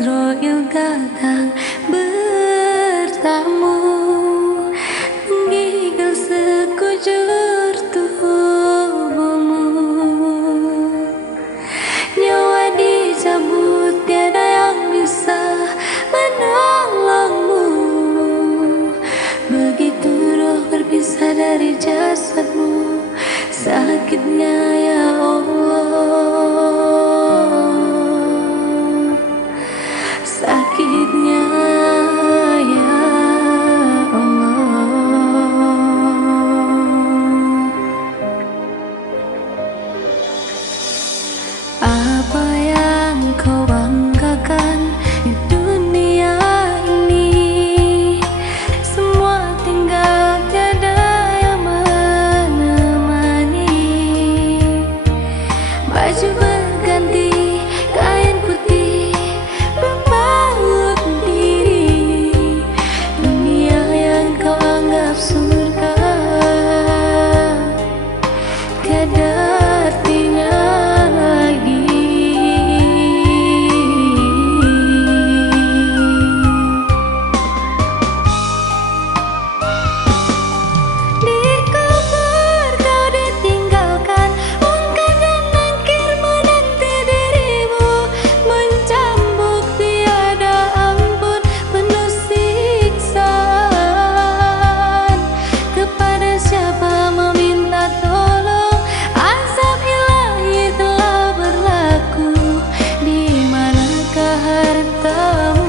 Azrail datang bertamu, menggigil sekujur tubuhmu. Nyawa dicabut, tiada yang bisa menolongmu. Begitu roh berpisah dari jasadmu, sakitnya ya Allah, sakitnya ya Allah. Apa yang kau banggakan di dunia ini, semua tinggal, tiada yang menemani. Baju berganti, kain putih berbalut diri. Dunia yang kau anggap surga, tiada artinya lagi. Dikubur kau ditinggalkan, ungkar dan nangkir menanti dirimu, mencambuk tiada ampun, penuh siksaan. Kepada siapa meminta tolong, azab ilahi telah berlaku. Di manakah hartamu?